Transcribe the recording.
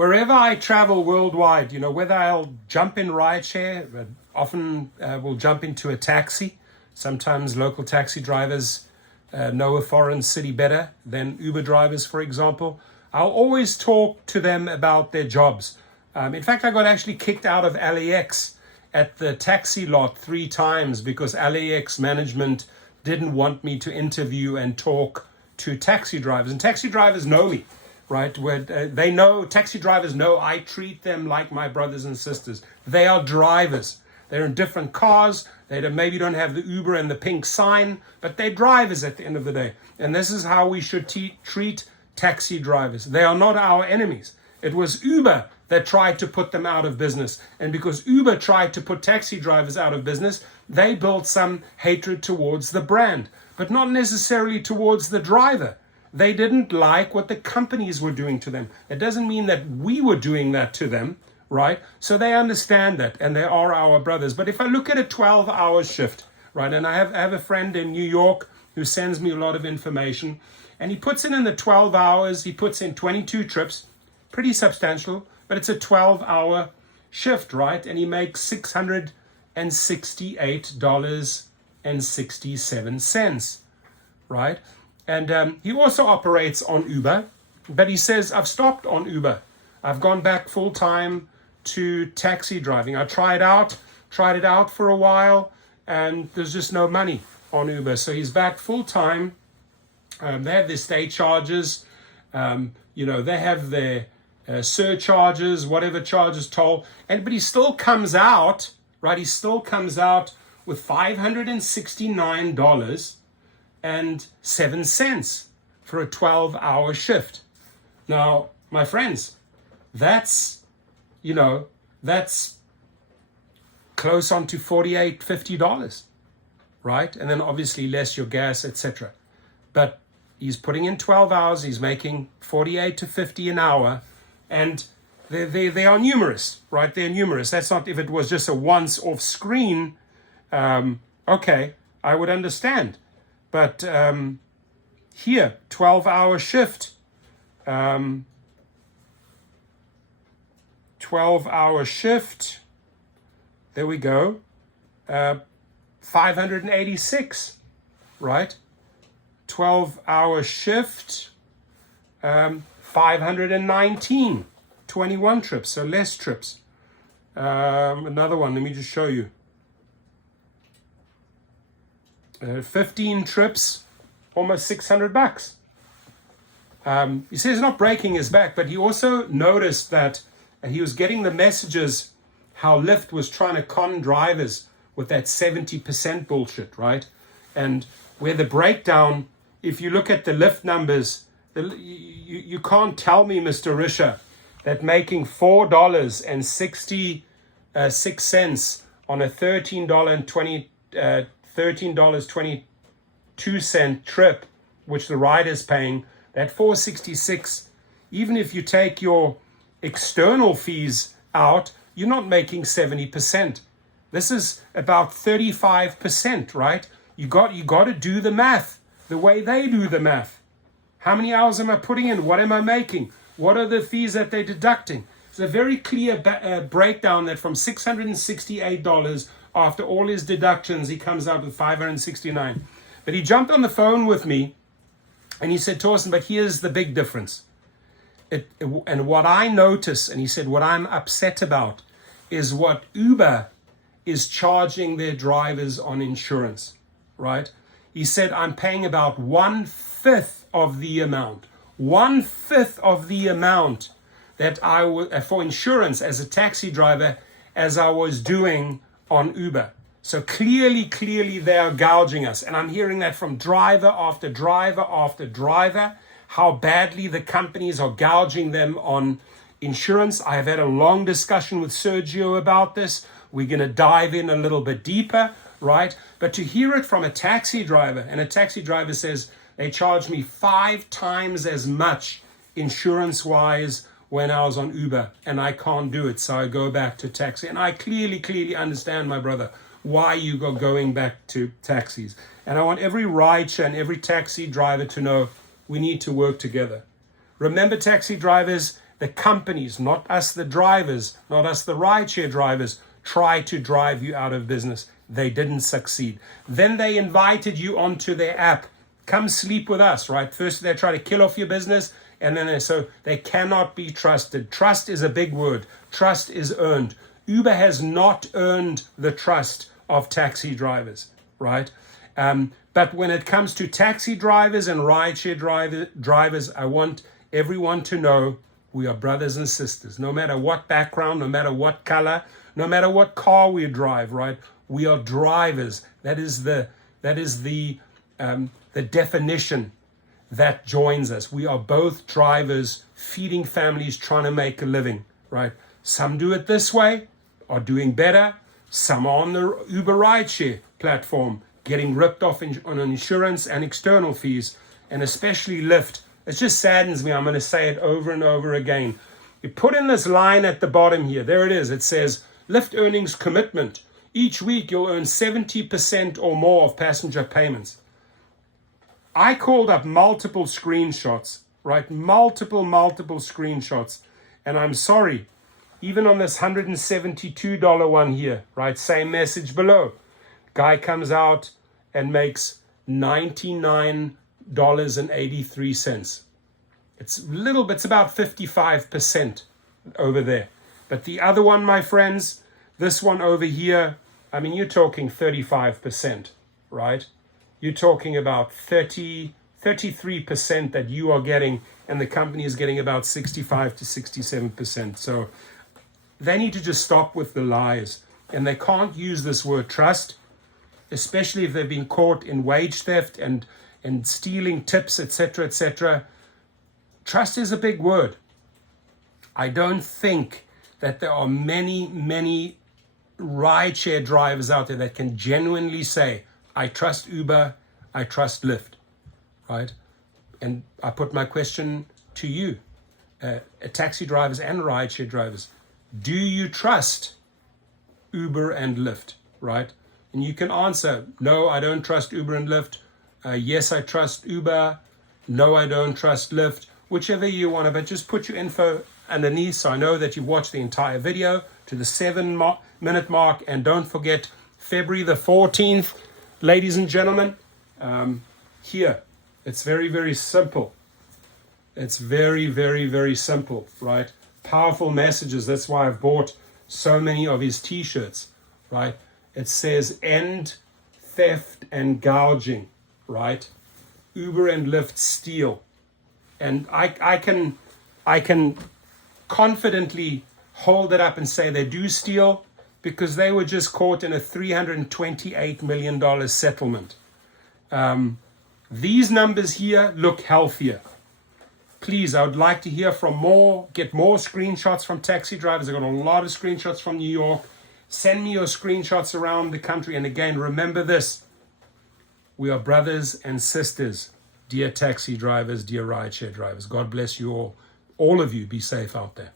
wherever I travel worldwide, whether I'll jump in rideshare, often will jump into a taxi. Sometimes local taxi drivers know a foreign city better than Uber drivers, for example. I'll always talk to them about their jobs. In fact, I got actually kicked out of LAX at the taxi lot 3 times because LAX management didn't want me to interview and talk to taxi drivers. And taxi drivers know me, right? Taxi drivers know I treat them like my brothers and sisters. They are drivers. They're in different cars. They maybe don't have the Uber and the pink sign, but they're drivers at the end of the day. And this is how we should treat taxi drivers. They are not our enemies. It was Uber that tried to put them out of business. And because Uber tried to put taxi drivers out of business, they built some hatred towards the brand, but not necessarily towards the driver. They didn't like what the companies were doing to them. It doesn't mean that we were doing that to them, right? So they understand that, and they are our brothers. But if I look at a 12-hour shift, right, and I have a friend in New York who sends me a lot of information, and he puts in the 12 hours, he puts in 22 trips, pretty substantial, but it's a 12-hour shift, right? And he makes $668.67, right? And he also operates on Uber, but he says, I've stopped on Uber. I've gone back full-time to taxi driving. I tried it out for a while, and there's just no money on Uber. So he's back full-time. They have their state charges. They have their surcharges, whatever charges, toll. But he still comes out, right? He still comes out with $569.07 for a 12-hour shift. Now, my friends, that's close on to $48, $50, right? And then obviously less your gas, etc. But he's putting in 12 hours, he's making 48 to 50 an hour, and they are numerous, right? They're numerous. That's not, if it was just a once-off screen, okay, I would understand. But here, 12-hour shift, 12-hour shift, there we go, 586, right? 12-hour shift, 519, 21 trips, so less trips. Another one, let me just show you. 15 trips, almost $600. He says he's not breaking his back, but he also noticed that he was getting the messages how Lyft was trying to con drivers with that 70% bullshit, right? And where the breakdown, if you look at the Lyft numbers, you can't tell me, Mr. Risha, that making $4.66 on a $13.22 trip, which the rider's paying, that $4.66, even if you take your external fees out, you're not making 70%. This is about 35%, right? You got to do the math the way they do the math. How many hours am I putting in? What am I making? What are the fees that they're deducting? It's a very clear breakdown that from $668 after all his deductions, he comes out with $569. But he jumped on the phone with me and he said, Torsten, but here's the big difference. And what I notice, and he said, what I'm upset about is what Uber is charging their drivers on insurance, right? He said, I'm paying about 1/5 of the amount. 1/5 of the amount that I would for insurance as a taxi driver as I was doing on Uber. So clearly they are gouging us. And I'm hearing that from driver after driver after driver, how badly the companies are gouging them on insurance. I have had a long discussion with Sergio about this. We're going to dive in a little bit deeper, right? But to hear it from a taxi driver, and a taxi driver says, they charge me 5 times as much insurance-wise when I was on Uber, and I can't do it, so I go back to taxi. And I clearly understand, my brother, why you go going back to taxis. And I want every rideshare and every taxi driver to know we need to work together. Remember, taxi drivers, the companies, not us the drivers, not us the rideshare drivers, try to drive you out of business. They didn't succeed. Then they invited you onto their app. Come sleep with us, right? First they try to kill off your business, and then so they cannot be trusted. Trust is a big word. Trust is earned. Uber has not earned the trust of taxi drivers, right? But when it comes to taxi drivers and rideshare drivers, I want everyone to know we are brothers and sisters. No matter what background, no matter what color, no matter what car we drive, right? We are drivers. That is the definition that joins us. We are both drivers, feeding families, trying to make a living, right? Some do it this way, are doing better. Some are on the Uber rideshare platform, getting ripped off on insurance and external fees, and especially Lyft. It just saddens me. I'm going to say it over and over again. You put in this line at the bottom here. There it is. It says, Lyft earnings commitment. Each week you'll earn 70% or more of passenger payments. I called up multiple screenshots, right? Multiple screenshots. And I'm sorry, even on this $172 one here, right? Same message below. Guy comes out and makes $99.83. It's a little bit, it's about 55% over there. But the other one, my friends, this one over here, I mean, you're talking 35%, right? You're talking about 33% that you are getting, and the company is getting about 65 to 67%. So they need to just stop with the lies. And they can't use this word trust, especially if they've been caught in wage theft and stealing tips, etc., etc. Trust is a big word. I don't think that there are many rideshare drivers out there that can genuinely say, I trust Uber, I trust Lyft, right? And I put my question to you, taxi drivers and rideshare drivers. Do you trust Uber and Lyft, right? And you can answer, no, I don't trust Uber and Lyft. Yes, I trust Uber. No, I don't trust Lyft. Whichever you want to, but just put your info underneath so I know that you've watched the entire video to the 7-minute mark. And don't forget, February the 14th, ladies and gentlemen, here, it's very simple. It's very simple, right? Powerful messages. That's why I've bought so many of his t-shirts, right? It says end theft and gouging, right? Uber and Lyft steal. And I can confidently hold it up and say they do steal because they were just caught in a $328 million settlement. These numbers here look healthier. Please, I would like to hear from get more screenshots from taxi drivers. I got a lot of screenshots from New York. Send me your screenshots around the country. And again, remember this. We are brothers and sisters, dear taxi drivers, dear rideshare drivers. God bless you all. All of you, be safe out there.